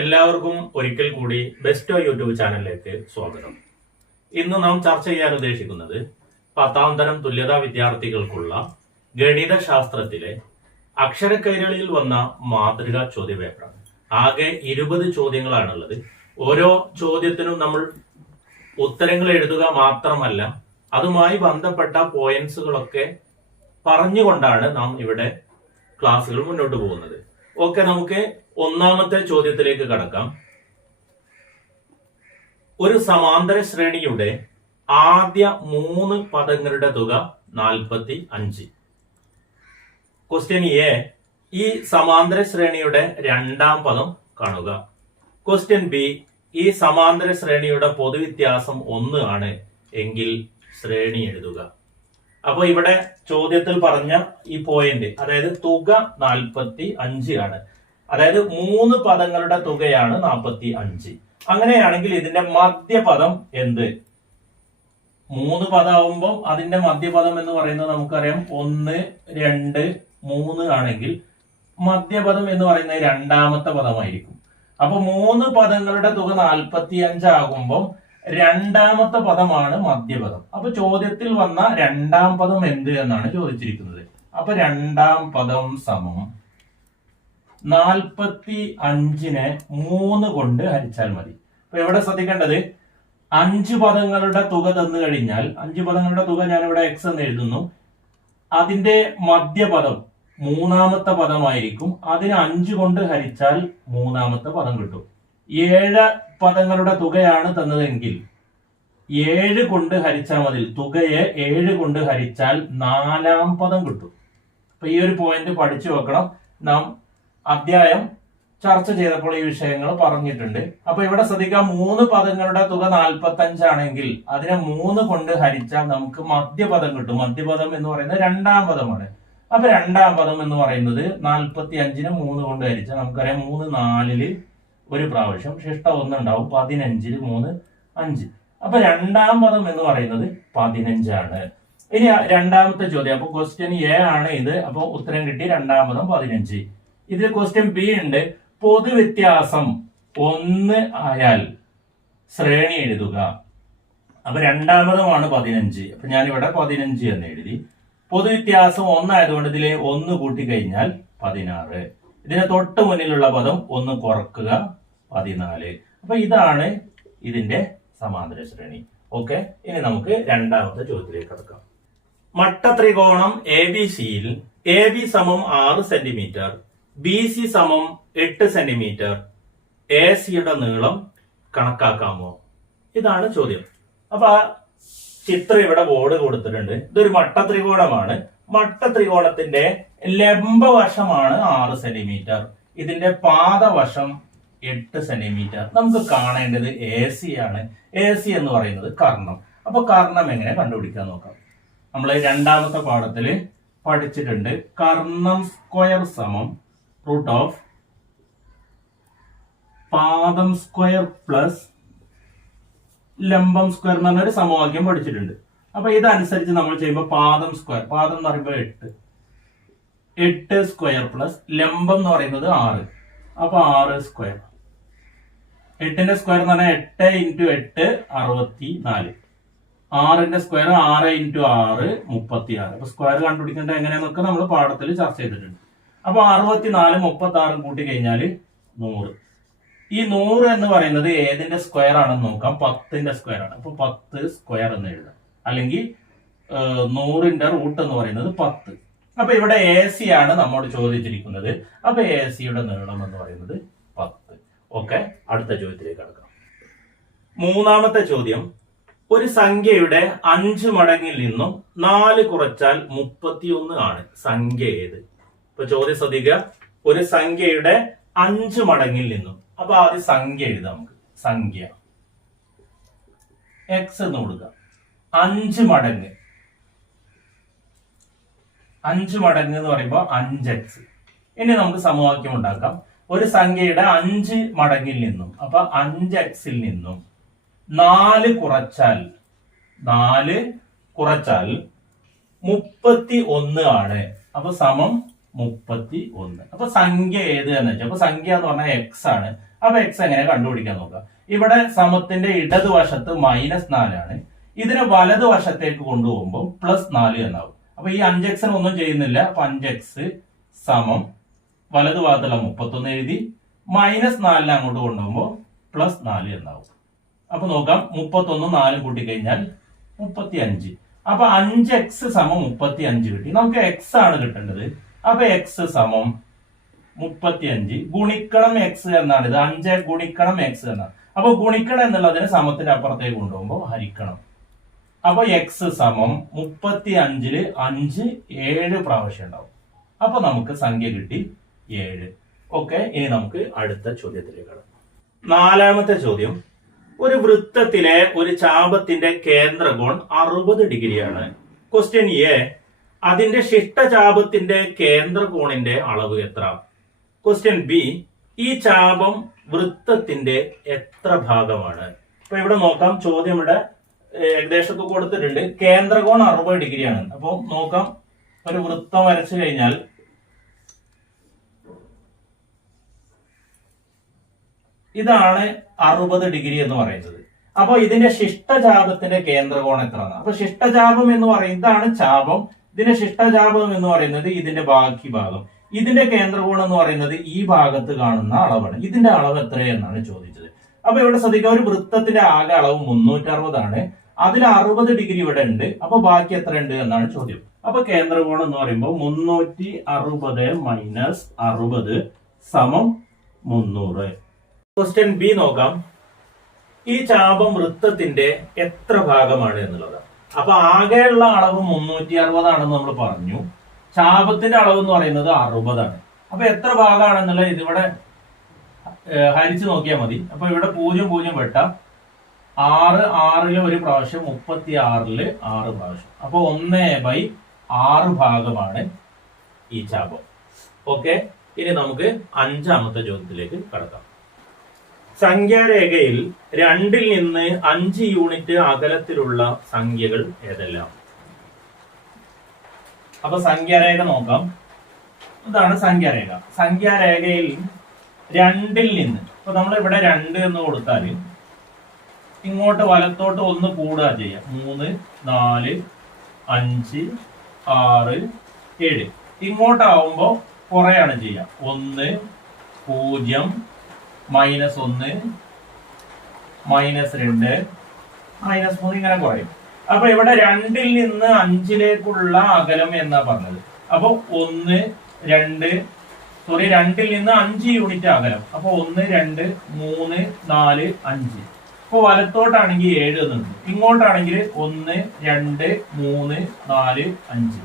എല്ലാവർക്കും ഒരിക്കൽ കൂടി ബെസ്റ്റോ യൂട്യൂബ് ചാനലിലേക്ക് സ്വാഗതം. ഇന്ന് നാം ചർച്ച ചെയ്യാൻ ഉദ്ദേശിക്കുന്നത് 10ാം തരം തുല്യതാ വിദ്യാർത്ഥികൾക്കുള്ള ഗണിതശാസ്ത്രത്തിലെ അക്ഷരക്കൈരളിയിൽ വന്ന മാതൃകാ ചോദ്യപേപ്പറാണ്. ആകെ 20 ചോദ്യങ്ങളാണുള്ളത്. ഓരോ ചോദ്യത്തിനും നമ്മൾ ഉത്തരങ്ങൾ എഴുതുക മാത്രമല്ല, അതുമായി ബന്ധപ്പെട്ട പോയിന്റ്സുകളൊക്കെ പറഞ്ഞുകൊണ്ടാണ് നാം ഇവിടെ ക്ലാസ്സുകൾ മുന്നോട്ട് പോകുന്നത്. ഓക്കെ, നമുക്ക് ഒന്നാമത്തെ ചോദ്യത്തിലേക്ക് കടക്കാം. ഒരു സമാന്തര ശ്രേണിയുടെ ആദ്യ 3 പദങ്ങളുടെ തുക 45. ക്വസ്റ്റ്യൻ എ, ഈ സമാന്തര ശ്രേണിയുടെ രണ്ടാം പദം കാണുക. ക്വസ്റ്റ്യൻ ബി, ഈ സമാന്തര ശ്രേണിയുടെ പൊതുവ്യത്യാസം 1 ആണ് എങ്കിൽ ശ്രേണി എഴുതുക. അപ്പൊ ഇവിടെ ചോദ്യത്തിൽ പറഞ്ഞ ഈ പോയിന്റ്, അതായത് തുക 45 ആണ്. അതായത് 3 പദങ്ങളുടെ തുകയാണ് 45. അങ്ങനെയാണെങ്കിൽ ഇതിന്റെ മധ്യപദം എന്ത്? 3 പദമാകുമ്പോൾ അതിന്റെ മധ്യപദം എന്ന് പറയുന്നത് നമുക്കറിയാം 1, 2, 3 ആണെങ്കിൽ മധ്യപദം എന്ന് പറയുന്നത് രണ്ടാമത്തെ പദമായിരിക്കും. അപ്പൊ 3 പദങ്ങളുടെ തുക 45 ആകുമ്പോൾ രണ്ടാമത്തെ പദമാണ് മധ്യപദം. അപ്പൊ ചോദ്യത്തിൽ വന്ന രണ്ടാം പദം എന്ത് എന്നാണ് ചോദിച്ചിരിക്കുന്നത്. അപ്പൊ രണ്ടാം പദം സമം 45നെ 3 കൊണ്ട് ഹരിച്ചാൽ മതി. അപ്പൊ ഇവിടെ ശ്രദ്ധിക്കേണ്ടത് 5 പദങ്ങളുടെ തുക തന്നു കഴിഞ്ഞാൽ 5 പദങ്ങളുടെ തുക ഞാനിവിടെ എക്സ് എന്ന് എഴുതുന്നു. അതിന്റെ മധ്യപദം മൂന്നാമത്തെ പദമായിരിക്കും. അതിന് 5 കൊണ്ട് ഹരിച്ചാൽ മൂന്നാമത്തെ പദം കിട്ടും. 7 പദങ്ങളുടെ തുകയാണ് തന്നതെങ്കിൽ 7 കൊണ്ട് ഹരിച്ചാൽ മതി. തുകയെ 7 കൊണ്ട് ഹരിച്ചാൽ 4ാം പദം കിട്ടും. അപ്പൊ ഈ ഒരു പോയിന്റ് പഠിച്ചു വെക്കണം. നാം അധ്യായം ചർച്ച ചെയ്തപ്പോൾ ഈ വിഷയങ്ങൾ പറഞ്ഞിട്ടുണ്ട്. അപ്പൊ ഇവിടെ ശ്രദ്ധിക്കാം, 3 പദങ്ങളുടെ തുക 45 ആണെങ്കിൽ അതിനെ 3 കൊണ്ട് ഹരിച്ചാൽ നമുക്ക് മധ്യപദം കിട്ടും. മധ്യപദം എന്ന് പറയുന്നത് രണ്ടാം പദമാണ്. അപ്പൊ രണ്ടാം പദം എന്ന് പറയുന്നത് 45നെ 3 കൊണ്ട് ഹരിച്ചാൽ നമുക്കറിയാം 3 4 ഒരു പ്രാവശ്യം, ശിഷ്ട 1 ഉണ്ടാവും. 15 3 5. അപ്പൊ രണ്ടാം പദം എന്ന് പറയുന്നത് 15 ആണ്. ഇനി രണ്ടാമത്തെ ചോദ്യം, അപ്പൊ ക്വസ്റ്റ്യൻ എ ആണ് ഇത്. അപ്പൊ ഉത്തരം കിട്ടി, രണ്ടാം പദം 15. ഇതിൽ ക്വസ്റ്റ്യൻ ബി ഉണ്ട്, പൊതുവ്യത്യാസം 1 ആയാൽ ശ്രേണി എഴുതുക. അപ്പൊ രണ്ടാമതമാണ് 15. അപ്പൊ ഞാനിവിടെ 15 എന്ന് എഴുതി. പൊതുവ്യത്യാസം 1 ആയതുകൊണ്ട് ഇതിലെ 1 കൂട്ടി കഴിഞ്ഞാൽ 16. ഇതിന് തൊട്ട് മുന്നിലുള്ള പദം 1 കുറക്കുക, 14. അപ്പൊ ഇതാണ് ഇതിന്റെ സമാന്തര ശ്രേണി. ഓക്കെ, ഇനി നമുക്ക് രണ്ടാമത്തെ ചോദ്യത്തിലേക്ക് കടക്കാം. മട്ടത്രികോണം എ ബി സിയിൽ എ ബി സമം 6 സെന്റിമീറ്റർ, ബി സി സമം 8 സെന്റിമീറ്റർ, എ സിയുടെ നീളം കണക്കാക്കാമോ? ഇതാണ് ചോദ്യം. അപ്പൊ ചിത്രം ഇവിടെ ബോർഡ് കൊടുത്തിട്ടുണ്ട്. ഇതൊരു മട്ടത്രികോണമാണ്. മട്ടത്രികോണത്തിന്റെ ലംബവശമാണ് 6 സെന്റിമീറ്റർ. ഇതിന്റെ പാദവശം 8 സെന്റിമീറ്റർ. നമുക്ക് കാണേണ്ടത് എ സി ആണ്. എ സി എന്ന് പറയുന്നത് കർണം. അപ്പൊ കർണം എങ്ങനെ കണ്ടുപിടിക്കാൻ നോക്കാം. നമ്മൾ രണ്ടാമത്തെ പാഠത്തില് പഠിച്ചിട്ടുണ്ട്. കർണം സ്ക്വയർ സമം റൂട്ട് ഓഫ് പാദം സ്ക്വയർ പ്ലസ് ലംബം സ്ക്വയർ എന്ന് പറഞ്ഞൊരു സമവാക്യം പഠിച്ചിട്ടുണ്ട്. അപ്പൊ ഇതനുസരിച്ച് നമ്മൾ ചെയ്യുമ്പോൾ പാദം സ്ക്വയർ, പാദം എന്ന് പറയുമ്പോൾ 8 സ്ക്വയർ പ്ലസ് ലംബം എന്ന് പറയുന്നത് 6. അപ്പൊ 6 സ്ക്വയർ. 8ന്റെ സ്ക്വയർ എന്ന് പറഞ്ഞാൽ 8 × 8 64. 6ന്റെ സ്ക്വയർ 6 × 6 36. അപ്പൊ സ്ക്വയർ കണ്ടുപിടിക്കേണ്ടത് എങ്ങനെയാന്നൊക്കെ നമ്മൾ പാഠത്തിൽ ചർച്ച ചെയ്തിട്ടുണ്ട്. അപ്പൊ 64 36 കൂട്ടി കഴിഞ്ഞാൽ 100. ഈ 100 എന്ന് പറയുന്നത് ഏതിന്റെ സ്ക്വയർ ആണെന്ന് നോക്കാം. 10ന്റെ സ്ക്വയർ ആണ്. അപ്പൊ 10 സ്ക്വയർ എന്ന് എഴുതാം. അല്ലെങ്കിൽ 100ന്റെ റൂട്ട് എന്ന് പറയുന്നത് 10. അപ്പൊ ഇവിടെ എ സി ആണ് നമ്മോട് ചോദിച്ചിരിക്കുന്നത്. അപ്പൊ എ സിയുടെ നീളം എന്ന് പറയുന്നത് 10. ഓക്കെ, അടുത്ത ചോദ്യത്തിലേക്ക് കടക്കാം. മൂന്നാമത്തെ ചോദ്യം, ഒരു സംഖ്യയുടെ 5 മടങ്ങിൽ നിന്നും 4 കുറച്ചാൽ 31 ആണ്. സംഖ്യ ഏത്? ഇപ്പൊ ചോദ്യം ശ്രദ്ധിക്കുക. ഒരു സംഖ്യയുടെ 5 മടങ്ങിൽ നിന്നും, അപ്പൊ ആദ്യം സംഖ്യ എഴുതാം. നമുക്ക് സംഖ്യ എക്സ് എന്ന് കൊടുക്കുക. 5 മടങ്ങ്, 5 മടങ്ങ് എന്ന് പറയുമ്പോൾ 5x. ഇനി നമുക്ക് സമവാക്യം ഉണ്ടാക്കാം. ഒരു സംഖ്യയുടെ 5 മടങ്ങിൽ നിന്നും, അപ്പൊ 5x നിന്നും 4 കുറച്ചാൽ 31 ആണ്. അപ്പൊ സമം 31. അപ്പൊ സംഖ്യ ഏത് എന്ന് വെച്ചാൽ, അപ്പൊ സംഖ്യ എന്ന് പറഞ്ഞാൽ എക്സ് ആണ്. അപ്പൊ എക്സ് എങ്ങനെ കണ്ടുപിടിക്കാൻ നോക്കാം. ഇവിടെ സമത്തിന്റെ ഇടതുവശത്ത് -4 ഇതിനെ വലതുവശത്തേക്ക് കൊണ്ടുപോകുമ്പോൾ +4 എന്നാവും. അപ്പൊ ഈ 5x ഒന്നും ചെയ്യുന്നില്ല. അപ്പൊ 5x സമം വലതു ഭാഗത്തുള്ള 31 എഴുതി -4 അങ്ങോട്ട് കൊണ്ടുപോകുമ്പോൾ +4 എന്നാവും. അപ്പൊ നോക്കാം, 31 4 കൂട്ടിക്കഴിഞ്ഞാൽ 35. അപ്പൊ 5x സമം 35 കിട്ടി. നമുക്ക് x ആണ് കിട്ടേണ്ടത്. അപ്പൊ x സമം 35 ഗുണിക്കണം x എന്നാണ്. ഇത് 5 ഗുണിക്കണം x എന്നാണ്. അപ്പൊ ഗുണിക്കണം എന്നുള്ളതിന് സമത്തിന്റെ അപ്പുറത്തേക്ക് കൊണ്ടുപോകുമ്പോൾ ഹരിക്കണം. അപ്പൊ x സമം 35-ല് 5 7 പ്രാവശ്യം ഉണ്ടാവും. അപ്പൊ നമുക്ക് സംഖ്യ കിട്ടി 7. ഓക്കെ, ഇനി നമുക്ക് അടുത്ത ചോദ്യത്തിലേക്ക് കടക്കാം. 4ാമത്തെ ചോദ്യം, ഒരു വൃത്തത്തിലെ ഒരു ചാപത്തിന്റെ കേന്ദ്രകോൺ 60 ഡിഗ്രിയാണ്. ക്വസ്റ്റ്യൻ എ, അതിന്റെ ശിഷ്ടചാപത്തിന്റെ കേന്ദ്രകോണിന്റെ അളവ് എത്ര? ക്വസ്റ്റ്യൻ ബി, ഈ ചാപം വൃത്തത്തിന്റെ എത്ര ഭാഗമാണ്? അപ്പൊ ഇവിടെ നോക്കാം, ചോദ്യം ഇവിടെ ഏകദേശമൊക്കെ കൊടുത്തിട്ടുണ്ട്. കേന്ദ്രകോൺ 60 ഡിഗ്രിയാണ്. അപ്പൊ നോക്കാം, ഒരു വൃത്തം വരച്ചു കഴിഞ്ഞാൽ ഇതാണ് 60 ഡിഗ്രി എന്ന് പറയുന്നത്. അപ്പൊ ഇതിന്റെ ശിഷ്ടചാപത്തിന്റെ കേന്ദ്രകോൺ എത്രയാണ്? അപ്പൊ ശിഷ്ടചാപം എന്ന് പറയുന്നത് ഇതാണ് ചാപം. ഇതിന്റെ ശിഷ്ടചാപം എന്ന് പറയുന്നത് ഇതിന്റെ ബാക്കി ഭാഗം. ഇതിന്റെ കേന്ദ്രകോൺ എന്ന് പറയുന്നത് ഈ ഭാഗത്ത് കാണുന്ന അളവാണ്. ഇതിന്റെ അളവ് എത്രയെന്നാണ് ചോദിച്ചത്. അപ്പൊ ഇവിടെ ശ്രദ്ധിക്കുക, ഒരു വൃത്തത്തിന്റെ ആകെ അളവ് 360 ആണ്. അതിൽ 60 ഡിഗ്രി ഇവിടെ ഉണ്ട്. അപ്പൊ ബാക്കി എത്ര ഉണ്ട് എന്നാണ് ചോദ്യം. അപ്പൊ കേന്ദ്രകോൺ എന്ന് പറയുമ്പോൾ 360 - 60 സമം 300. ക്വസ്റ്റ്യൻ ബി നോക്കാം, ഈ ചാപം വൃത്തത്തിന്റെ എത്ര ഭാഗമാണ് എന്നുള്ളത്. അപ്പൊ ആകെയുള്ള അളവ് 360 ആണെന്ന് നമ്മൾ പറഞ്ഞു. ചാപത്തിന്റെ അളവ് എന്ന് പറയുന്നത് 60 ആണ്. അപ്പൊ എത്ര ഭാഗമാണെന്നുള്ളത് ഇതിവിടെ ഹരിച്ചു നോക്കിയാൽ മതി. അപ്പൊ ഇവിടെ 0 0 വെട്ടാം. 6 6-ല് ഒരു പ്രാവശ്യം, 36-ല് 6 പ്രാവശ്യം. അപ്പൊ 1/6 ഭാഗമാണ് ഈ ചാപം. ഓക്കെ, ഇനി നമുക്ക് 5ാമത്തെ ചോദ്യത്തിലേക്ക് കടക്കാം. സംഖ്യാരേഖയിൽ 2-ൽ നിന്ന് 5 യൂണിറ്റ് അകലത്തിലുള്ള സംഖ്യകൾ ഏതെല്ലാം? അപ്പൊ സംഖ്യാരേഖ നോക്കാം. ഇതാണ് സംഖ്യാരേഖ. സംഖ്യാരേഖയിൽ 2-ൽ നിന്ന്, ഇപ്പൊ നമ്മൾ ഇവിടെ 2 എന്ന് കൊടുത്താൽ ഇങ്ങോട്ട് വലത്തോട്ട് 1 കൂടുക ചെയ്യാം. 3 4 5 6 7. ഇങ്ങോട്ടാവുമ്പോ കുറയാണ് ചെയ്യാം. 1 0 -1 -2 -3 ഇങ്ങനെ കുറയും. അപ്പൊ ഇവിടെ 2-ൽ നിന്ന് 5-ലേക്കുള്ള അകലം എന്നാ പറഞ്ഞത്. അപ്പൊ 2-ൽ നിന്ന് 5 യൂണിറ്റ് അകലം. അപ്പൊ 1 2 3 4 5. ഇപ്പൊ വലത്തോട്ടാണെങ്കിൽ 7 എന്നുണ്ട്. ഇങ്ങോട്ടാണെങ്കിൽ 1 2 3 4 5.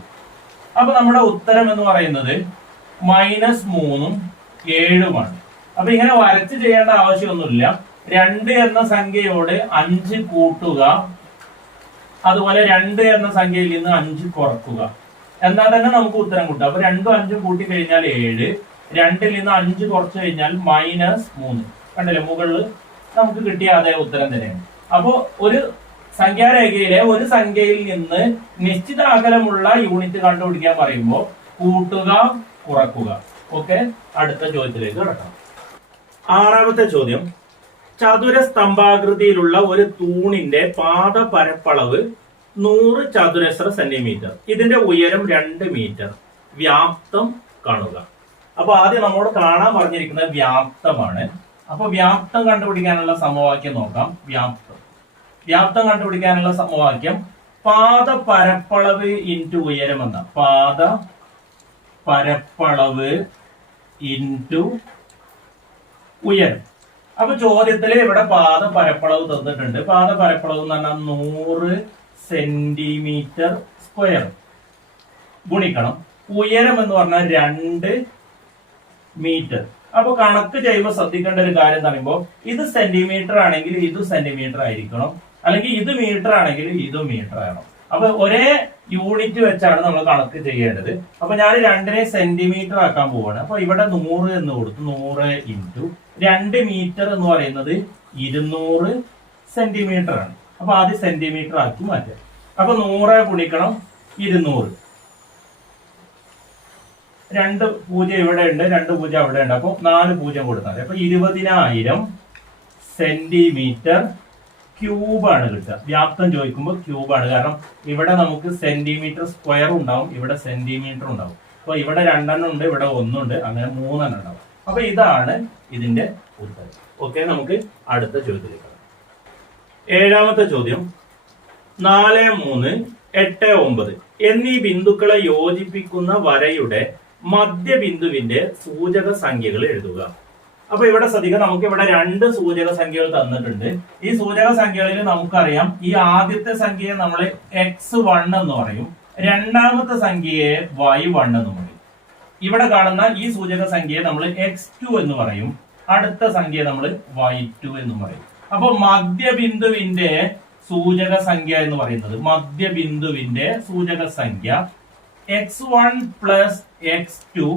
അപ്പൊ നമ്മുടെ ഉത്തരം എന്ന് പറയുന്നത് -3-ഉം 7-ഉമാണ്. അപ്പൊ ഇങ്ങനെ വരച്ച് ചെയ്യേണ്ട ആവശ്യമൊന്നുമില്ല. 2 എന്ന സംഖ്യയോട് 5 കൂട്ടുക, അതുപോലെ 2 എന്ന സംഖ്യയിൽ നിന്ന് 5 കുറക്കുക, എന്നാൽ തന്നെ നമുക്ക് ഉത്തരം കിട്ടും. അപ്പൊ 2ഉം 5ഉം കൂട്ടി കഴിഞ്ഞാൽ 7. 2-ൽ നിന്ന് 5 കുറച്ച് കഴിഞ്ഞാൽ -3. കണ്ടില്ലേ, മുകളിൽ നമുക്ക് കിട്ടിയ അതേ ഉത്തരം തന്നെയാണ്. അപ്പോ ഒരു സംഖ്യാരേഖയിലെ ഒരു സംഖ്യയിൽ നിന്ന് നിശ്ചിത അകലമുള്ള യൂണിറ്റ് കണ്ടുപിടിക്കാൻ പറയുമ്പോൾ കൂട്ടുക, കുറക്കുക. ഓക്കെ, അടുത്ത ചോദ്യത്തിലേക്ക് കിടക്കണം. 6ാമത്തെ ചോദ്യം, ചതുരസ്തംഭാകൃതിയിലുള്ള ഒരു തൂണിന്റെ പാദ പരപ്പളവ് 100 ചതുരശ്ര സെന്റിമീറ്റർ. ഇതിന്റെ ഉയരം 2 മീറ്റർ. വ്യാപ്തം കാണുക. അപ്പൊ ആദ്യം നമ്മോട് കാണാൻ പറഞ്ഞിരിക്കുന്നത് വ്യാപ്തമാണ്. അപ്പൊ വ്യാപ്തം കണ്ടുപിടിക്കാനുള്ള സമവാക്യം നോക്കാം. വ്യാപ്തം കണ്ടുപിടിക്കാനുള്ള സമവാക്യം പാദ പരപ്പളവ് ഇൻറ്റു ഉയരം എന്ന. പാദ പരപ്പളവ് ഇൻറ്റു ഉയരം. അപ്പൊ ചോദ്യത്തില് ഇവിടെ പാദ പരപ്പളവ് തന്നിട്ടുണ്ട്. പാദ പരപ്പളവ് എന്ന് പറഞ്ഞാൽ 100 സെന്റിമീറ്റർ സ്ക്വയർ ഗുണിക്കണം ഉയരം എന്ന് പറഞ്ഞാൽ 2 മീറ്റർ. അപ്പൊ കണക്ക് ചെയ്യുമ്പോൾ ശ്രദ്ധിക്കേണ്ട ഒരു കാര്യം എന്ന് പറയുമ്പോൾ ഇത് സെന്റിമീറ്റർ ആണെങ്കിൽ ഇത് സെന്റിമീറ്റർ ആയിരിക്കണം, അല്ലെങ്കിൽ ഇത് മീറ്റർ ആണെങ്കിൽ ഇതും മീറ്റർ ആകണം. അപ്പൊ ഒരേ യൂണിറ്റ് വെച്ചാണ് നമ്മൾ കണക്ക് ചെയ്യേണ്ടത്. അപ്പൊ ഞാൻ 2-നെ സെന്റിമീറ്റർ ആക്കാൻ പോവാണ്. അപ്പൊ ഇവിടെ 100 എന്ന് കൊടുത്തു. 100 ഇൻറ്റു 2 മീറ്റർ എന്ന് പറയുന്നത് 200 സെന്റിമീറ്റർ ആണ്. അപ്പൊ ആദ്യം സെന്റിമീറ്റർ ആക്കി മാറ്റാം. അപ്പൊ 100 ഗുണിക്കണം 200. രണ്ട് പൂജ്യം ഇവിടെ ഉണ്ട്, രണ്ട് പൂജ്യം അവിടെ ഉണ്ട്. അപ്പൊ 4 പൂജ്യം കൊടുത്താൽ അപ്പൊ 20,000 സെന്റിമീറ്റർ ക്യൂബാണ് കിട്ടുക. വ്യാപ്തം ചോദിക്കുമ്പോൾ ക്യൂബാണ്. കാരണം ഇവിടെ നമുക്ക് സെന്റിമീറ്റർ സ്ക്വയർ ഉണ്ടാവും, ഇവിടെ സെന്റിമീറ്റർ ഉണ്ടാവും. അപ്പൊ ഇവിടെ 2 ഉണ്ട്, ഇവിടെ 1 ഉണ്ട്, അങ്ങനെ 3 ഉണ്ടാവും. അപ്പൊ ഇതാണ് ഇതിന്റെ ഉത്തരം. ഓക്കെ, നമുക്ക് അടുത്ത ചോദ്യത്തിലേക്ക്. 7ാമത്തെ ചോദ്യം, 4, 3, 8, 9 എന്നീ ബിന്ദുക്കളെ യോജിപ്പിക്കുന്ന വരയുടെ മധ്യബിന്ദുവിന്റെ സൂചക സംഖ്യകൾ എഴുതുക. അപ്പൊ ഇവിടെ ശ്രദ്ധിക്കുക, നമുക്ക് ഇവിടെ 2 സൂചക സംഖ്യകൾ തന്നിട്ടുണ്ട്. ഈ സൂചക സംഖ്യകളിൽ നമുക്കറിയാം, ഈ ആദ്യത്തെ സംഖ്യയെ നമ്മൾ x1 എന്ന് പറയും, രണ്ടാമത്തെ സംഖ്യയെ y1 എന്ന് പറയും. ഇവിടെ കാണുന്ന ഈ സൂചക സംഖ്യയെ നമ്മൾ x2 എന്ന് പറയും, അടുത്ത സംഖ്യയെ നമ്മൾ y2 എന്ന് പറയും. അപ്പൊ മധ്യബിന്ദുവിന്റെ സൂചക സംഖ്യ എന്ന് പറയുന്നത്, മധ്യബിന്ദുവിന്റെ സൂചക സംഖ്യ x1 പ്ലസ് x2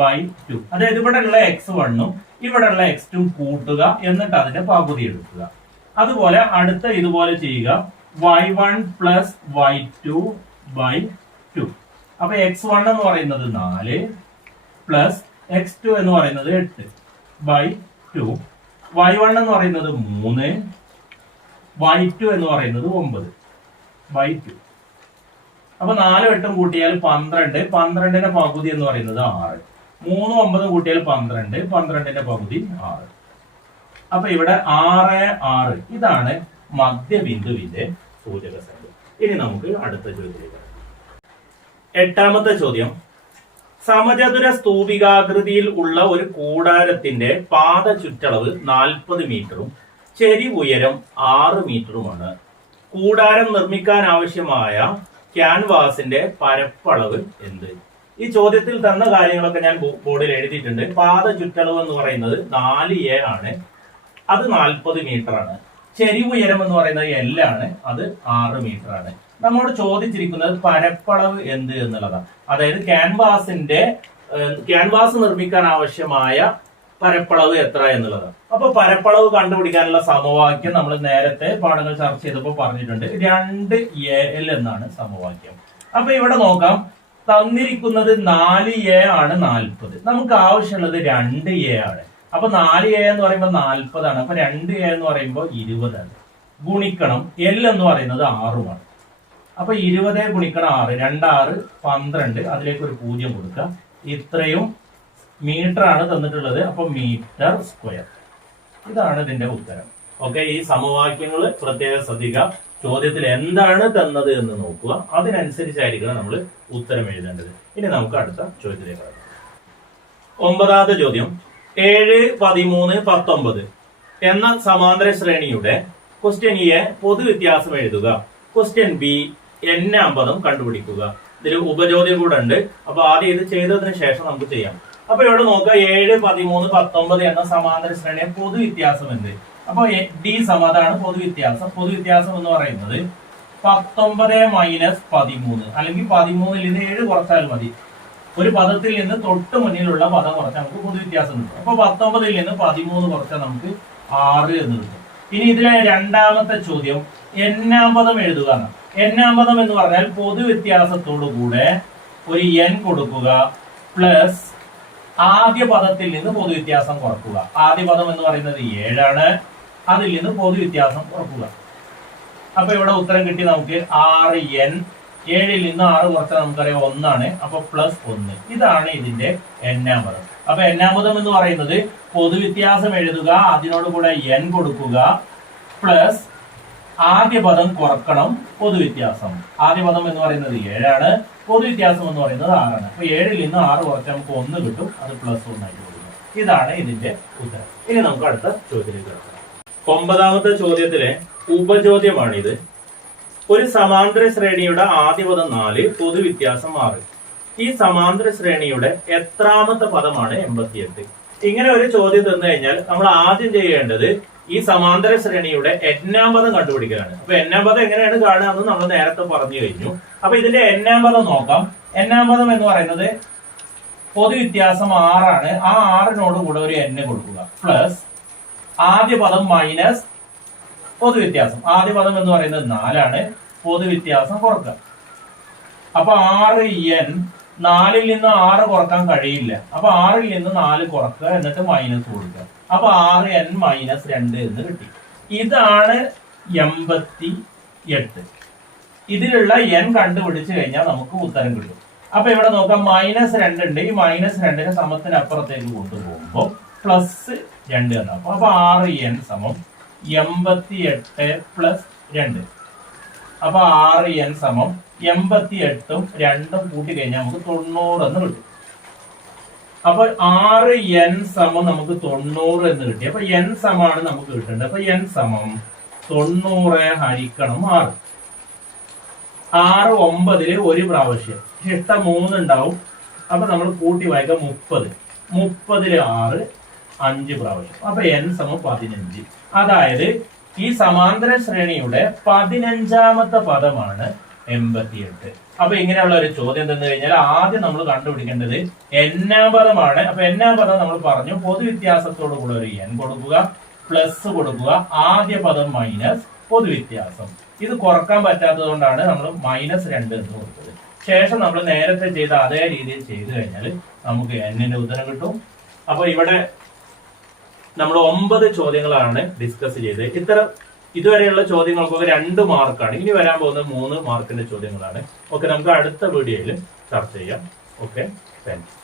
ബൈ 2. അതായത് ഇവിടെ ഉള്ള x1ഉം ഇവിടെ ഉള്ള x2 കൂട്ടുക, എന്നിട്ട് അതിന്റെ പകുതി എടുക്കുക. അതുപോലെ അടുത്ത ഇതുപോലെ ചെയ്യുക, y1 പ്ലസ് y2 ബൈ 2. അപ്പൊ x1 എന്ന് പറയുന്നത് 4 പ്ലസ് x2 എന്ന് പറയുന്നത് 8 ബൈ 2. y1 എന്ന് പറയുന്നത് 3, y2 എന്ന് പറയുന്നത് 9 ബൈ 2. അപ്പൊ 4 8 കൂട്ടിയാൽ 12, 12ന്റെ പകുതി എന്ന് പറയുന്നത് 6. 3 9 കൂട്ടിയാൽ 12, 12ന്റെ പകുതി 6. അപ്പൊ ഇവിടെ 6 6 ഇതാണ് മധ്യബിന്ദുവിന്റെ സൂചക സംഖ്യ. ഇനി നമുക്ക് അടുത്ത ചോദ്യത്തിലേക്ക്. 8ാമത്തെ ചോദ്യം, സമചതുര സ്തൂപികാകൃതിയിൽ ഉള്ള ഒരു കൂടാരത്തിന്റെ പാദ ചുറ്റളവ് 40 മീറ്ററും ചെരിവുയരം 6 മീറ്ററുമാണ്. കൂടാരം നിർമ്മിക്കാൻ ആവശ്യമായ ക്യാൻവാസിന്റെ പരപ്പളവ് എന്ത്? ഈ ചോദ്യത്തിൽ തന്ന കാര്യങ്ങളൊക്കെ ഞാൻ ബോർഡിൽ എഴുതിയിട്ടുണ്ട്. പാദ ചുറ്റളവ് എന്ന് പറയുന്നത് 4a ആണ്, അത് 40 മീറ്റർ ആണ്. ചെരിവുയരം എന്ന് പറയുന്നത് L ആണ്, അത് 6 മീറ്റർ ആണ്. നമ്മോട് ചോദിച്ചിരിക്കുന്നത് പരപ്പളവ് എന്ത് എന്നുള്ളതാണ്. അതായത് ക്യാൻവാസ് നിർമ്മിക്കാൻ ആവശ്യമായ പരപ്പളവ് എത്ര എന്നുള്ളതാണ്. അപ്പൊ പരപ്പളവ് കണ്ടുപിടിക്കാനുള്ള സമവാക്യം നമ്മൾ നേരത്തെ പാഠങ്ങൾ ചർച്ച ചെയ്തപ്പോൾ പറഞ്ഞിട്ടുണ്ട്. 2al എന്നാണ് സമവാക്യം. അപ്പൊ ഇവിടെ നോക്കാം, തന്നിരിക്കുന്നത് 4a ആണ് 40. നമുക്ക് ആവശ്യമുള്ളത് 2a ആണ്. അപ്പൊ 4a എന്ന് പറയുമ്പോൾ 40 ആണ്. അപ്പൊ 2a എന്ന് പറയുമ്പോൾ 20 ആണ്. ഗുണിക്കണം L എന്ന് പറയുന്നത് 6 ആണ്. അപ്പൊ 20 ഗുണിക്കണം 6, 2 6 12, അതിലേക്ക് ഒരു 0 കൊടുക്കുക. ഇത്രയും മീറ്റർ ആണ് തന്നിട്ടുള്ളത്. അപ്പൊ മീറ്റർ സ്ക്വയർ. ഇതാണ് ഇതിന്റെ ഉത്തരം. ഓക്കെ, ഈ സമവാക്യങ്ങൾ പ്രത്യേകം ശ്രദ്ധിക്കുക. ചോദ്യത്തിൽ എന്താണ് തന്നത് എന്ന് നോക്കുക, അതിനനുസരിച്ചായിരിക്കണം നമ്മൾ ഉത്തരം എഴുതേണ്ടത്. ഇനി നമുക്ക് അടുത്ത ചോദ്യത്തിലേക്ക് കടക്കാം. 9ാമത്തെ ചോദ്യം, 7, 13, 19 എന്ന സമാന്തര ശ്രേണിയുടെ ക്വസ്റ്റ്യൻ എ പൊതുവ്യത്യാസം എഴുതുക. ക്വസ്റ്റ്യൻ ബി n-ാം പദം കണ്ടുപിടിക്കുക. ഇതിൽ ഉപചോദ്യം കൂടെ ഉണ്ട്. അപ്പൊ ആദ്യം ഇത് ചെയ്തതിന് ശേഷം നമുക്ക് ചെയ്യാം. അപ്പൊ ഇവിടെ നോക്കുക, 7, 13, 19 എന്ന സമാന്തര ശ്രേണിയെ പൊതുവ്യത്യാസം എന്ത്? അപ്പൊ ഡി സമാധാണ് പൊതുവ്യത്യാസം. പൊതുവ്യത്യാസം എന്ന് പറയുന്നത് 19 മൈനസ് 13, അല്ലെങ്കിൽ 13ൽ നിന്ന് 7 കുറച്ചാൽ മതി. ഒരു പദത്തിൽ നിന്ന് തൊട്ട് മുന്നിലുള്ള പദം കുറച്ചാൽ നമുക്ക് പൊതുവ്യത്യാസം കിട്ടും. അപ്പൊ 19ൽ നിന്ന് 13 കുറച്ചാൽ നമുക്ക് 6 എന്ന് കിട്ടും. ഇനി ഇതിലെ 2ാമത്തെ ചോദ്യം, n-ാം പദം എഴുതുക. n-ാം പദം എന്ന് പറഞ്ഞാൽ പൊതുവ്യത്യാസത്തോടു കൂടെ ഒരു n കൊടുക്കുക, പ്ലസ് ആദ്യ പദത്തിൽ നിന്ന് പൊതുവ്യത്യാസം കുറക്കുക. ആദ്യ പദം എന്ന് പറയുന്നത് 7 ആണ്, അതിൽ നിന്ന് പൊതുവ്യത്യാസം കുറക്കുക. അപ്പൊ ഇവിടെ ഉത്തരം കിട്ടി നമുക്ക് 6n. 7ൽ നിന്ന് 6 കുറച്ചാൽ നമുക്കറിയാം 1 ആണ്. അപ്പൊ പ്ലസ് 1. ഇതാണ് ഇതിന്റെ n-ാം പദം. അപ്പൊ n-ാം പദം എന്ന് പറയുന്നത് പൊതുവ്യത്യാസം എഴുതുക, അതിനോട് കൂടെ n കൊടുക്കുക, പ്ലസ് ആദ്യ പദം കുറക്കണം പൊതുവ്യത്യാസം. ആദ്യ പദം എന്ന് പറയുന്നത് 7 ആണ്, പൊതുവ്യത്യാസം എന്ന് പറയുന്നത് 6 ആണ്. അപ്പൊ 7ൽ നിന്ന് 6 കുറച്ചാൽ നമുക്ക് 1 കിട്ടും, അത് പ്ലസ് 1 ആയിട്ട് കൊടുക്കുക. ഇതാണ് ഇതിന്റെ ഉത്തരം. ഇനി നമുക്ക് അടുത്ത ചോദ്യത്തിലേക്ക് കിടക്കാം. 9ാമത്തെ ചോദ്യത്തിലെ ഉപചോദ്യമാണിത്. ഒരു സമാന്തര ശ്രേണിയുടെ ആദ്യ പദം 4, പൊതുവ്യത്യാസം 6. ഈ സമാന്തര ശ്രേണിയുടെ എത്രാമത്തെ പദമാണ് 88? ഇങ്ങനെ ഒരു ചോദ്യം തന്നു കഴിഞ്ഞാൽ നമ്മൾ ആദ്യം ചെയ്യേണ്ടത് ഈ സമാന്തര ശ്രേണിയുടെ n-ാം പദം കണ്ടുപിടിക്കലാണ്. അപ്പൊ n-ാം പദം എങ്ങനെയാണ് കാണുക എന്ന് നമ്മൾ നേരത്തെ പറഞ്ഞു കഴിഞ്ഞു. അപ്പൊ ഇതിന്റെ n-ാം പദം നോക്കാം. n-ാം പദം എന്ന് പറയുന്നത് പൊതുവ്യത്യാസം 6 ആണ്. ആ 6നോട് കൂടെ ഒരു n കൊടുക്കുക, പ്ലസ് ആദ്യ പദം മൈനസ് പൊതുവ്യത്യാസം. ആദ്യ പദം എന്ന് പറയുന്നത് 4 ആണ്, പൊതുവ്യത്യാസം കുറക്കുക. അപ്പൊ 6n 4ൽ നിന്ന് 6 കുറക്കാൻ കഴിയില്ല. അപ്പൊ 6ൽ നിന്ന് 4 കുറക്കുക, എന്നിട്ട് മൈനസ് കൊടുക്കുക. അപ്പൊ 6n-2 എന്ന് കിട്ടി. ഇതാണ് 88. ഇതിലുള്ള n കണ്ടുപിടിച്ചു കഴിഞ്ഞാൽ നമുക്ക് ഉത്തരം കിട്ടും. അപ്പൊ ഇവിടെ നോക്കാം, -2 ഉണ്ട്. ഈ -2നെ സമത്തിനപ്പുറത്തേക്ക് കൊണ്ടുപോകുമ്പോൾ +2 എന്നാവും. അപ്പൊ 6n = 88 + 2. അപ്പൊ 6n = 88ഉം 2ഉം കൂട്ടി കഴിഞ്ഞാൽ നമുക്ക് 90 എന്ന് കിട്ടും. അപ്പൊ 6n = നമുക്ക് 90 എന്ന് കിട്ടി. അപ്പൊ n സമാണ് നമുക്ക് കിട്ടേണ്ടത്. അപ്പൊ n = 90 ഹരിക്കണം 6. 6 9 ഒരു പ്രാവശ്യം, ഇഷ്ട 3 ഉണ്ടാവും. അപ്പൊ നമ്മൾ കൂട്ടി വായിക്കാം 30. 30 6 5 പ്രാവശ്യം. അപ്പൊ n = 15. അതായത് ഈ സമാന്തര ശ്രേണിയുടെ 15ാമത്തെ പദമാണ് 88. അപ്പൊ ഇങ്ങനെയുള്ള ഒരു ചോദ്യം തന്നു കഴിഞ്ഞാൽ ആദ്യം നമ്മൾ കണ്ടുപിടിക്കേണ്ടത് n-ാം പദമാണ്. അപ്പൊ n-ാം പദം നമ്മൾ പറഞ്ഞു, പൊതുവ്യത്യാസത്തോടു കൂടെ ഒരു n കൊടുക്കുക, പ്ലസ് കൊടുക്കുക, ആദ്യ പദം മൈനസ്, പൊതുവ്യത്യാസം. ഇത് കുറക്കാൻ പറ്റാത്തത് കൊണ്ടാണ് നമ്മൾ -2 എന്ന് കൊടുത്തത്. ശേഷം നമ്മൾ നേരത്തെ ചെയ്ത അതേ രീതിയിൽ ചെയ്തു കഴിഞ്ഞാൽ നമുക്ക് n-ന്റെ ഉത്തരം കിട്ടും. അപ്പൊ ഇവിടെ നമ്മൾ 9 ചോദ്യങ്ങളാണ് ഡിസ്കസ് ചെയ്തത്. ഇതുവരെയുള്ള ചോദ്യങ്ങൾക്കൊക്കെ 2 മാർക്കാണ്. ഇനി വരാൻ പോകുന്ന 3 മാർക്കിന്റെ ചോദ്യങ്ങളാണ്. ഓക്കെ, നമുക്ക് അടുത്ത വീഡിയോയിൽ ചർച്ച ചെയ്യാം. Okay, thank you.